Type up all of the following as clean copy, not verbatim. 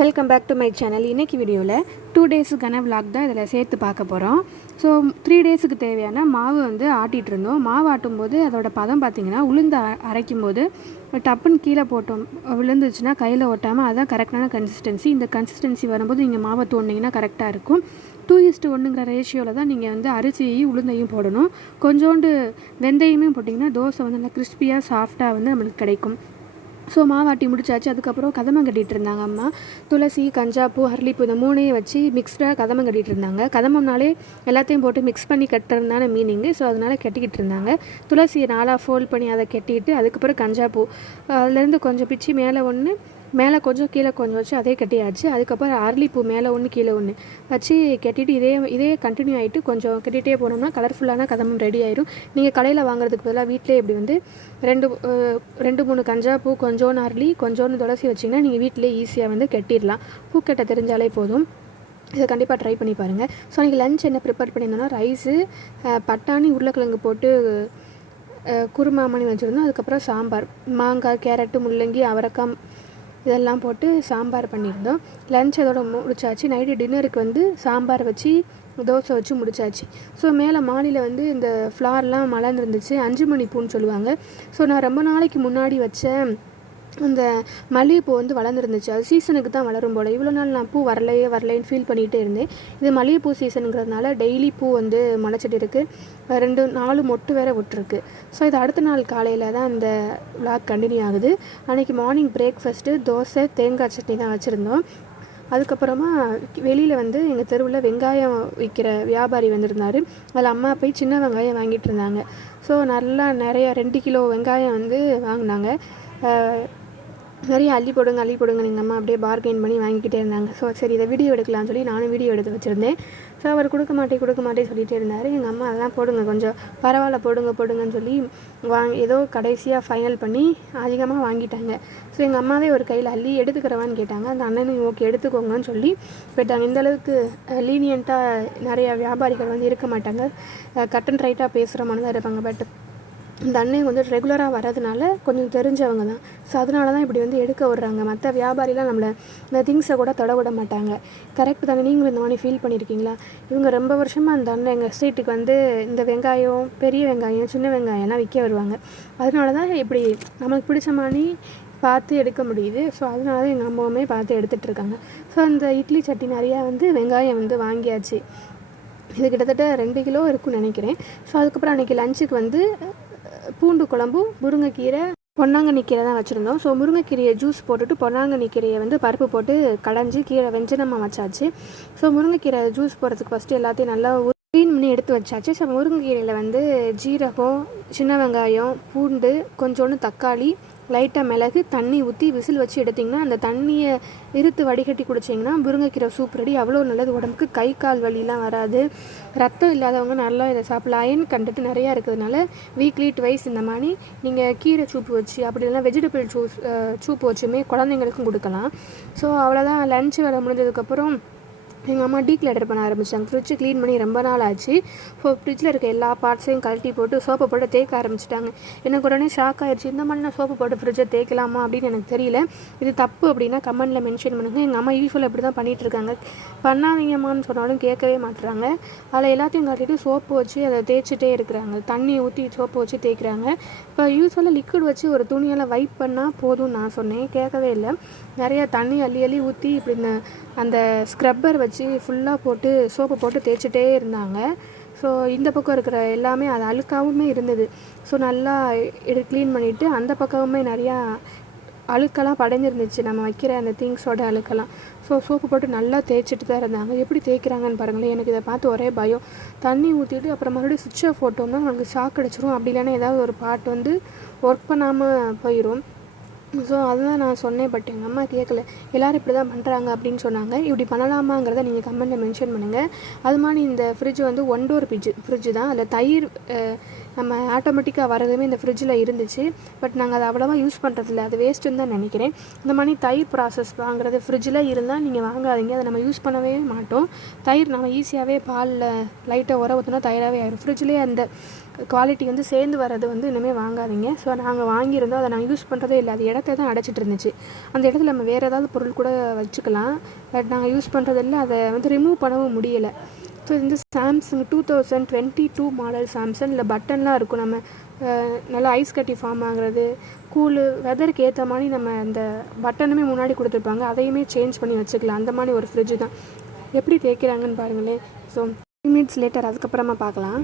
Welcome back to my channel. இன்றைக்கி வீடியோவில் 2 டேஸுக்கான vlog தான் இதில் சேர்த்து பார்க்க போகிறோம். ஸோ 3 டேஸுக்கு தேவையான மாவு வந்து ஆட்டிகிட்டு இருந்தோம். மாவு ஆட்டும்போது அதோட பதம் பார்த்திங்கன்னா உளுந்து அரைக்கும் போது டப்புன்னு கீழே போட்டோம் விழுந்துச்சுன்னா கையில் ஓட்டாமல் அதுதான் கரெக்டான கன்சிஸ்டன்சி. இந்த கன்சிஸ்டன்சி வரும்போது நீங்கள் மாவை தோண்டிங்கன்னா கரெக்டாக இருக்கும். 2:1ங்கிற ரேஷியோவில் தான் நீங்கள் வந்து அரிசியையும் உளுந்தையும் போடணும். கொஞ்சோண்டு வெந்தயமே போட்டிங்கன்னா தோசை வந்து நல்லா கிறிஸ்பியாக சாஃப்டாக வந்து நம்மளுக்கு கிடைக்கும். ஸோ மாவாட்டி முடிச்சாச்சு. அதுக்கப்புறம் கதமம் கட்டிகிட்டு இருந்தாங்க அம்மா. துளசி, கஞ்சாப்பூ, அரளிப்பூ இந்த மூணையும் வச்சு மிக்ஸ்டாக கதமம் கட்டிகிட்டு இருந்தாங்க. கதமம்னாலே எல்லாத்தையும் போட்டு மிக்ஸ் பண்ணி கட்டுறதுனால மீனிங்கு. ஸோ அதனால் கட்டிக்கிட்டு இருந்தாங்க. துளசியை 4 ஃபோல்ட் பண்ணி அதை கட்டிட்டு அதுக்கப்புறம் கஞ்சாப்பூ அதுலேருந்து கொஞ்சம் பிச்சு மேலே கொஞ்சம் கீழே கொஞ்சம் வச்சு அதே கட்டியாச்சு. அதுக்கப்புறம் அரளிப்பூ மேலே ஒன்று கீழே ஒன்று வச்சு கட்டிட்டு இதே கண்டினியூ ஆகிட்டு கொஞ்சம் கட்டிகிட்டே போனோம்னா கலர்ஃபுல்லான கதமம் ரெடி ஆயிடும். நீங்கள் கடையில் வாங்குறதுக்கு பதிலாக வீட்டிலே இப்படி வந்து 2-3 கஞ்சாப்பூ, கொஞ்சோன்னு அரளி, கொஞ்சோன்னு துளசி வச்சிங்கன்னா நீங்கள் வீட்டிலே ஈஸியாக வந்து கட்டிடலாம். பூ கட்ட தெரிஞ்சாலே போதும். இதை கண்டிப்பாக ட்ரை பண்ணி பாருங்கள். ஸோ அன்றைக்கி லஞ்ச் என்ன ப்ரிப்பேர் பண்ணியிருந்தோன்னா ரைஸு, பட்டாணி, உருளைக்கிழங்கு போட்டு குருமா பண்ணி வச்சுருந்தோம். அதுக்கப்புறம் சாம்பார், மாங்காய், கேரட்டு, முள்ளங்கி, அவரைக்காய் இதெல்லாம் போட்டு சாம்பார் பண்ணியிருந்தோம். லஞ்ச் அதோட முடிச்சாச்சு. நைட்டு டின்னருக்கு வந்து சாம்பார் வச்சு தோசை வச்சு முடிச்சாச்சு. ஸோ மேலே மாடியில் வந்து இந்த ஃப்ளார்லாம் மலர்ந்துருந்துச்சு. 5 மணி பூன்னு சொல்லுவாங்க. ஸோ நான் ரொம்ப நாளைக்கு முன்னாடி வச்ச அந்த மல்லிகைப்பூ வந்து வளர்ந்துருந்துச்சு. அது சீசனுக்கு தான் வளரும் போல். இவ்வளோ நாள் நான் பூ வரலைன்னு ஃபீல் பண்ணிகிட்டே இருந்தேன். இது மல்லிகைப்பூ சீசனுங்கிறதுனால டெய்லி பூ வந்து முளைச்சிட்டு இருக்குது. 4 மொட்டு வேற விட்டுருக்கு. ஸோ இது அடுத்த நாள் காலையில் தான் அந்த விளாக் கண்டினியூ ஆகுது. அன்றைக்கி மார்னிங் பிரேக்ஃபாஸ்ட்டு தோசை, தேங்காய் சட்னி தான் வச்சுருந்தோம். அதுக்கப்புறமா வெளியில் வந்து எங்கள் தெருவில் வெங்காயம் விற்கிற வியாபாரி வந்திருந்தார். அதில் அம்மா போய் சின்ன வெங்காயம் வாங்கிட்டு இருந்தாங்க. ஸோ நிறையா 2 கிலோ வெங்காயம் வந்து வாங்கினாங்க. நிறைய அள்ளி போடுங்க எங்கள் அம்மா அப்படியே பார்கெயின் பண்ணி வாங்கிக்கிட்டே இருந்தாங்க. ஸோ சரி இதை வீடியோ எடுக்கலாம்னு சொல்லி நானும் வீடியோ எடுத்து வச்சுருந்தேன். ஸோ அவர் கொடுக்க மாட்டேன் சொல்லிகிட்டே இருந்தார். எங்கள் அம்மா அதெல்லாம் போடுங்க, கொஞ்சம் பரவாயில்ல போடுங்கன்னு சொல்லி ஏதோ கடைசியாக ஃபைனல் பண்ணி அதிகமாக வாங்கிட்டாங்க. ஸோ எங்கள் அம்மாவே ஒரு கையில் அள்ளி எடுத்துக்கிறவான்னு கேட்டாங்க. அந்த அண்ணனும் ஓகே எடுத்துக்கோங்கன்னு சொல்லி போயிட்டாங்க. இந்தளவுக்கு லீனியண்ட்டாக நிறையா வியாபாரிகள் வந்து இருக்க மாட்டாங்க. கட் அண்ட் ரைட்டாக பேசுகிறவங்க தான் இருப்பாங்க. பட் இந்த அண்ணன் வந்து ரெகுலராக வர்றதுனால கொஞ்சம் தெரிஞ்சவங்க தான். ஸோ அதனால தான் இப்படி வந்து எடுக்க விட்றாங்க. மற்ற வியாபாரிலாம் நம்மளை இந்த திங்ஸை கூட தொட விட மாட்டாங்க. கரெக்ட் தானே? நீங்களும் இந்த மாதிரி ஃபீல் பண்ணியிருக்கீங்களா? இவங்க ரொம்ப வருஷமாக அந்த அண்ணன் எங்கள் ஸ்ட்ரீட்டுக்கு வந்து இந்த வெங்காயம், பெரிய வெங்காயம், சின்ன வெங்காயம்லாம் விற்க வருவாங்க. அதனால தான் இப்படி நம்மளுக்கு பிடிச்ச மாதிரி பார்த்து எடுக்க முடியுது. ஸோ அதனால தான் எங்கள் அம்மாவுமே பார்த்து எடுத்துகிட்ருக்காங்க. ஸோ அந்த இட்லி சட்டி நிறையா வந்து வெங்காயம் வந்து வாங்கியாச்சு. இது கிட்டத்தட்ட 2 கிலோ இருக்குன்னு நினைக்கிறேன். ஸோ அதுக்கப்புறம் அன்றைக்கி லஞ்சுக்கு வந்து பூண்டு குழம்பும், முருங்கைக்கீரை, பொன்னாங்கண்ணி கீரை தான் வச்சுருந்தோம். ஸோ முருங்கைக்கீரையை ஜூஸ் போட்டுட்டு பொன்னாங்கண்ணி கீரையை வந்து பருப்பு போட்டு கடைஞ்சி கீரை வெஞ்சனமாக வச்சாச்சு. ஸோ முருங்கைக்கீரை ஜூஸ் போடுறதுக்கு ஃபஸ்ட்டு எல்லாத்தையும் நல்லா க்ளீன் பண்ணி எடுத்து வச்சாச்சு. ஸோ முருங்கைக்கீரையில் வந்து ஜீரகம், சின்ன வெங்காயம், பூண்டு, கொஞ்சோண்டு தக்காளி, லைட்டாக மிளகு, தண்ணி ஊற்றி விசில் வச்சு எடுத்திங்கன்னா அந்த தண்ணியை இருத்து வடிகட்டி குடிச்சிங்கன்னா முருங்கைக்கீரை சூப் ரெடி. அவ்வளோ நல்லது உடம்புக்கு. கை கால் வலிலாம் வராது. ரத்தம் இல்லாதவங்க நல்லா இதை சாப்பிடலாம். அயன் கண்டென்ட் நிறையா இருக்கிறதுனால வீக்லி 2 இந்த மாதிரி நீங்கள் கீரை சூப்பு வச்சு அப்படி இல்லைனா வெஜிடபிள் சூப் வச்சுமே குழந்தைங்களுக்கும் கொடுக்கலாம். ஸோ அவ்வளோதான். லஞ்ச் வேலை முடிஞ்சதுக்கப்புறம் எங்கள் அம்மா டீக்ளட்டர் பண்ண ஆரம்பித்தாங்க. ஃப்ரிட்ஜு க்ளீன் பண்ணி ரொம்ப நாள் ஆச்சு. ஸோ ஃப்ரிட்ஜில் இருக்க எல்லா பார்ட்ஸையும் கழட்டி போட்டு சோப்பை போட்டு தேய்க்க ஆரம்பிச்சிட்டாங்க. எனக்கு உடனே ஷாக் ஆகிடுச்சு. இந்த மாதிரி நான் சோப்பு போட்டு ஃப்ரிட்ஜை தேய்க்கலாமா அப்படின்னு எனக்கு தெரியல. இது தப்பு அப்படின்னா கமெண்டில் மென்ஷன் பண்ணுங்கள். எங்கள் அம்மா யூஸ்வலாக இப்படி தான் பண்ணிகிட்ருக்காங்க. பண்ணாதீங்கம்மான்னு சொன்னாலும் கேட்கவே மாட்டுறாங்க. அதில் எல்லாத்தையும் கட்டிட்டு சோப்பு வச்சு அதை தேய்ச்சிட்டே இருக்கிறாங்க. தண்ணியை ஊற்றி சோப்பு வச்சு தேய்க்கிறாங்க. இப்போ யூஸ்வலாக லிக்விட் வச்சு ஒரு துணியெல்லாம் வைப் பண்ணால் போதும்னு நான் சொன்னேன். கேட்கவே இல்லை. நிறையா தண்ணி அள்ளி ஊற்றி இப்படி அந்த ஸ்க்ரப்பர் வச்சு ஃபுல்லாக போட்டு சோப்பு போட்டு தேய்ச்சிட்டே இருந்தாங்க. ஸோ இந்த பக்கம் இருக்கிற எல்லாமே அது அழுக்காகவுமே இருந்தது. ஸோ நல்லா க்ளீன் பண்ணிவிட்டு அந்த பக்கமுமே நிறையா அழுக்கெல்லாம் படைஞ்சிருந்துச்சு, நம்ம வைக்கிற அந்த திங்ஸோட அழுக்கெல்லாம். ஸோ சோப்பு போட்டு நல்லா தேய்ச்சிட்டு தான் இருந்தாங்க. எப்படி தேய்க்கிறாங்கன்னு பாருங்களேன். எனக்கு இதை பார்த்து ஒரே பயம். தண்ணி ஊற்றிட்டு அப்புறம் மறுபடியும் சுவிட்ச் ஆஃப் போட்டோம்னா நமக்கு ஷாக் அடிச்சிடும். அப்படி இல்லைன்னா ஏதாவது ஒரு பார்ட் வந்து ஒர்க் பண்ணாமல் போயிடும். ஸோ அதுதான் நான் சொன்னேன். பட் எங்கள் அம்மா கேட்கல. எல்லோரும் இப்படி தான் பண்ணுறாங்க அப்படின்னு சொன்னாங்க. இப்படி பண்ணலாமாங்கிறத நீங்கள் கமெண்ட்டில் மென்ஷன் பண்ணுங்கள். அது மாதிரி இந்த ஃப்ரிட்ஜ் வந்து 1 டோர் ஃப்ரிட்ஜு தான். அதில் தயிர் நம்ம ஆட்டோமேட்டிக்காக வரதுமே இந்த ஃப்ரிட்ஜில் இருந்துச்சு. பட் நாங்கள் அதை அவ்வளோவா யூஸ் பண்ணுறதில்ல. அது வேஸ்ட்டுன்னு தான் நினைக்கிறேன். இந்த மாதிரி தயிர் ப்ராசஸ் வாங்குறது ஃப்ரிட்ஜில் இருந்தால் நீங்கள் வாங்காதீங்க. அதை நம்ம யூஸ் பண்ணவே மாட்டோம். தயிர் நம்ம ஈஸியாகவே பாலில் லைட்டாக ஊற்றினா தயிராகவே ஆயிடும். ஃப்ரிட்ஜ்லேயே அந்த குவாலிட்டி வந்து சேர்ந்து வர்றது வந்து இனிமேல் வாங்காதீங்க. ஸோ நாங்கள் வாங்கியிருந்தோம், அதை நான் யூஸ் பண்ணுறதே இல்லை. அது இடத்த தான் அடைச்சிட்டு இருந்துச்சு. அந்த இடத்துல நம்ம வேறு ஏதாவது பொருள் கூட வச்சுக்கலாம். பட் நாங்கள் யூஸ் பண்ணுறதில்ல, அதை வந்து ரிமூவ் பண்ணவும் முடியலை. ஸோ இது வந்து சாம்சங் 2022 மாடல் சாம்சங். இல்லை பட்டன்லாம் இருக்கும், நம்ம நல்லா ஐஸ் கட்டி ஃபார்ம் ஆகுறது, கூலு வெதருக்கு ஏற்ற மாதிரி நம்ம அந்த பட்டனுமே முன்னாடி கொடுத்துருப்பாங்க, அதையுமே சேஞ்ச் பண்ணி வச்சுக்கலாம். அந்த மாதிரி ஒரு ஃப்ரிட்ஜு தான். எப்படி தேய்க்கிறாங்கன்னு பாருங்களேன். ஸோ 5 மினிட்ஸ் லேட்டர் அதுக்கப்புறமா பார்க்கலாம்.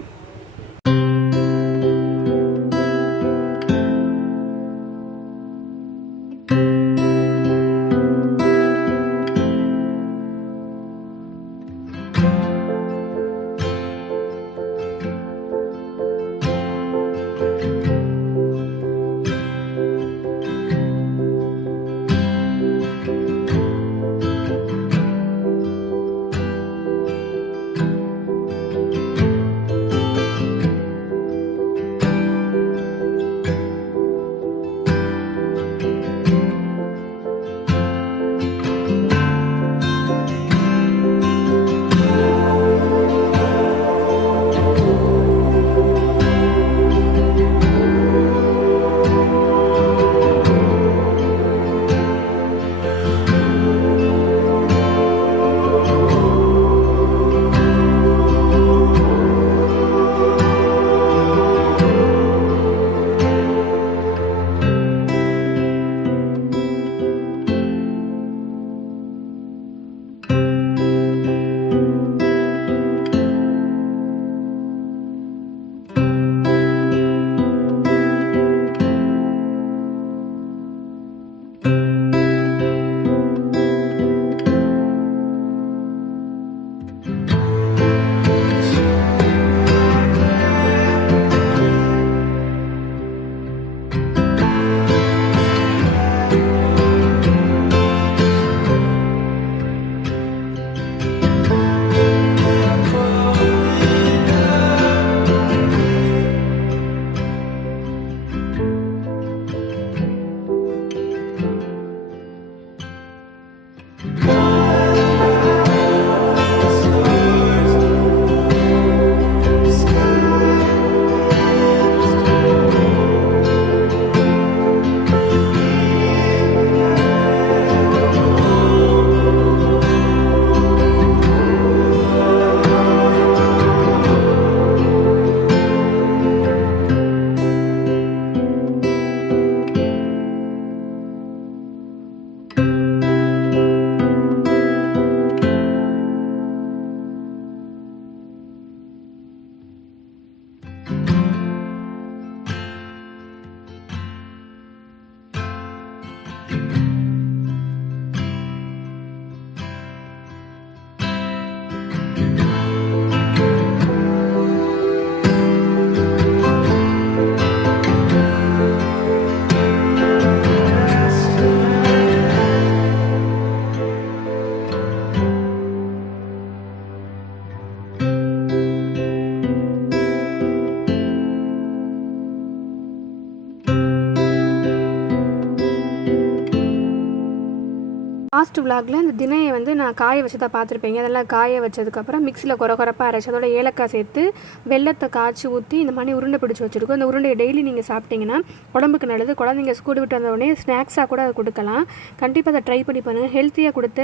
லாஸ்ட் விலாகில் இந்த தினையை வந்து நான் காய வச்சு தான் பார்த்துருப்பீங்க. அதெல்லாம் காய வச்சதுக்கப்புறம் மிக்சியில் கொரப்பாக அரைச்சி அதோட ஏலக்காய் சேர்த்து வெள்ளத்தை காய்ச்சி ஊற்றி இந்த மாதிரி உருண்டை பிடிச்சி வச்சுருக்கோம். இந்த உருண்டையை டெய்லி நீங்கள் சாப்பிட்டீங்கன்னா உடம்புக்கு நல்லது. குழந்தைங்க ஸ்கூல் விட்டு வந்தோடனே ஸ்நாக்ஸாக கூட அதை கொடுக்கலாம். கண்டிப்பாக அதை ட்ரை பண்ணி பண்ணுங்கள். ஹெல்த்தியாக கொடுத்த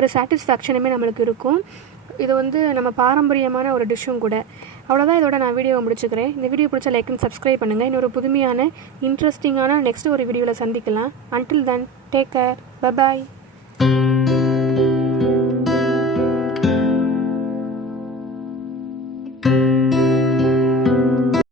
ஒரு சாட்டிஸ்ஃபேக்ஷனுமே நம்மளுக்கு இருக்கும். இது வந்து நம்ம பாரம்பரியமான ஒரு டிஷ்ஷும் கூட. அவ்வளோதான், இதோட நான் வீடியோவை முடிச்சுக்கிறேன். இந்த வீடியோ பிடிச்ச லைக் அண்ட் சப்ஸ்கிரைப் பண்ணுங்கள். இன்னொரு புதுமையான இன்ட்ரெஸ்டிங்கான நெக்ஸ்ட் ஒரு வீடியோவில் சந்திக்கலாம். Until then take care, bye bye.